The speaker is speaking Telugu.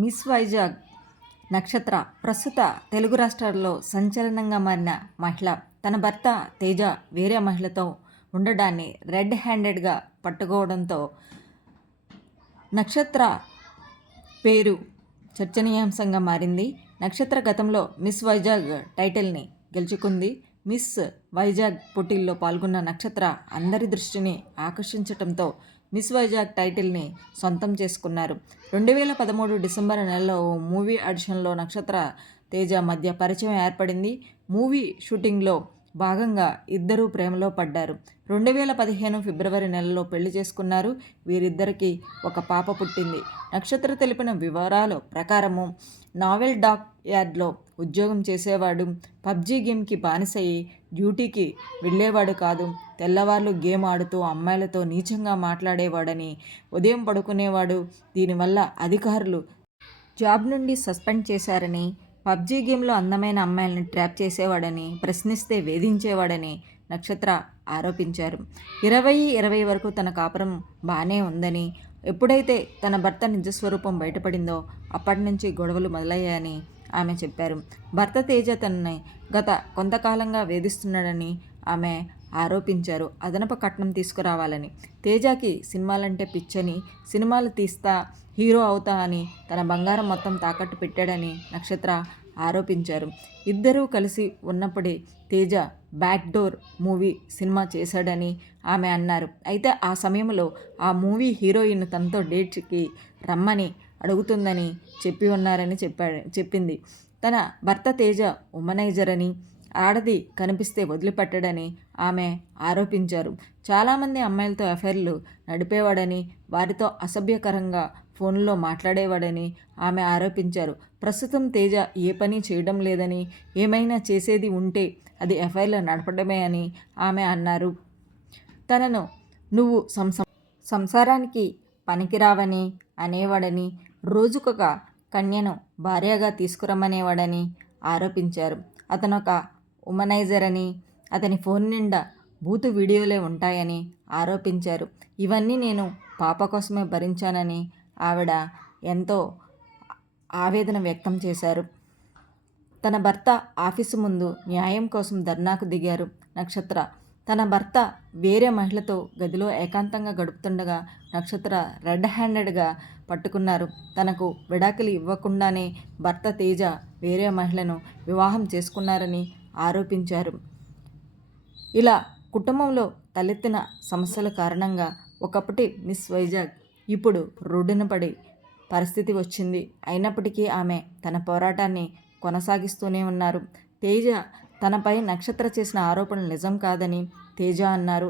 మిస్ వైజాగ్ నక్షత్ర ప్రస్తుత తెలుగు రాష్ట్రాల్లో సంచలనంగా మారిన మహిళ. తన భర్త తేజ వేరే మహిళతో ఉండడాన్ని రెడ్ హ్యాండెడ్గా పట్టుకోవడంతో నక్షత్ర పేరు చర్చనీయాంశంగా మారింది. నక్షత్ర గతంలో మిస్ వైజాగ్ టైటిల్ని గెలుచుకుంది. మిస్ వైజాగ్ పోటీల్లో పాల్గొన్న నక్షత్ర అందరి దృష్టిని ఆకర్షించడంతో మిస్ వైజాగ్ టైటిల్ని సొంతం చేసుకున్నారు. 2013 డిసెంబర్ నెలలో ఓ మూవీ ఆడిషన్లో నక్షత్ర తేజ మధ్య పరిచయం ఏర్పడింది. మూవీ షూటింగ్లో భాగంగా ఇద్దరూ ప్రేమలో పడ్డారు. 2015 ఫిబ్రవరి నెలలో పెళ్లి చేసుకున్నారు. వీరిద్దరికీ ఒక పాప పుట్టింది. నక్షత్ర తెలిపిన వివరాల ప్రకారము నావెల్ డాక్ యార్డ్లో ఉద్యోగం చేసేవాడు. పబ్జీ గేమ్కి బానిసయ్యి డ్యూటీకి వెళ్ళేవాడు కాదు. తెల్లవార్లు గేమ్ ఆడుతూ అమ్మాయిలతో నీచంగా మాట్లాడేవాడని, ఉదయం పడుకునేవాడు. దీనివల్ల అధికారులు జాబ్ నుండి సస్పెండ్ చేశారని, పబ్జీ గేమ్లో అందమైన అమ్మాయిల్ని ట్రాప్ చేసేవాడని, ప్రశ్నిస్తే వేధించేవాడని నక్షత్ర ఆరోపించారు. 2020 వరకు తన కాపురం బాగానే ఉందని, ఎప్పుడైతే తన భర్త నిజస్వరూపం బయటపడిందో అప్పటి నుంచి గొడవలు మొదలయ్యాయని ఆమె చెప్పారు. భర్త తేజ తనని గత కొంతకాలంగా వేధిస్తున్నాడని ఆమె ఆరోపించారు. అదనపు కట్నం తీసుకురావాలని, తేజకి సినిమాలంటే పిచ్చని, సినిమాలు తీస్తా హీరో అవుతా అని తన బంగారం మొత్తం తాకట్టు పెట్టాడని నక్షత్ర ఆరోపించారు. ఇద్దరూ కలిసి ఉన్నప్పుడే Teja back door movie cinema చేశాడని ఆమె అన్నారు. అయితే ఆ సమయంలో ఆ మూవీ హీరోయిన్ తనతో డేట్కి రమ్మని అడుగుతుందని చెప్పి ఉన్నారని చెప్పింది. తన భర్త తేజ ఉమనైజర్ అని, ఆడది కనిపిస్తే వదిలిపెట్టడని ఆమె ఆరోపించారు. చాలామంది అమ్మాయిలతో అఫైర్లు నడిపేవాడని, వారితో అసభ్యకరంగా ఫోన్లో మాట్లాడేవాడని ఆమె ఆరోపించారు. ప్రస్తుతం తేజ ఏ పని చేయడం లేదని, ఏమైనా చేసేది ఉంటే అది అఫైర్లు నడపడమే అని ఆమె అన్నారు. తనను నువ్వు సంసారానికి పనికిరావని అనేవాడని, రోజుకొక కన్యను భార్యగా తీసుకురమ్మనేవాడని ఆరోపించారు. అతనొక ఉమనైజర్ అని, అతని ఫోన్ నిండా బూతు వీడియోలే ఉంటాయని ఆరోపించారు. ఇవన్నీ నేను పాప కోసమే భరించానని ఆవిడ ఎంతో ఆవేదన వ్యక్తం చేశారు. తన భర్త ఆఫీసు ముందు న్యాయం కోసం ధర్నాకు దిగారు నక్షత్ర. తన భర్త వేరే మహిళతో గదిలో ఏకాంతంగా గడుపుతుండగా నక్షత్ర రెడ్ హ్యాండెడ్గా పట్టుకున్నారు. తనకు విడాకులు ఇవ్వకుండానే భర్త తేజ వేరే మహిళను వివాహం చేసుకున్నారని ఆరోపించారు. ఇలా కుటుంబంలో తలెత్తిన సమస్యల కారణంగా ఒకప్పటి మిస్ వైజాగ్ ఇప్పుడు రోడ్డున పడే పరిస్థితి వచ్చింది. అయినప్పటికీ ఆమె తన పోరాటాన్ని కొనసాగిస్తూనే ఉన్నారు. తేజ తనపై నక్షత్ర చేసిన ఆరోపణలు నిజం కాదని తేజ అన్నారు.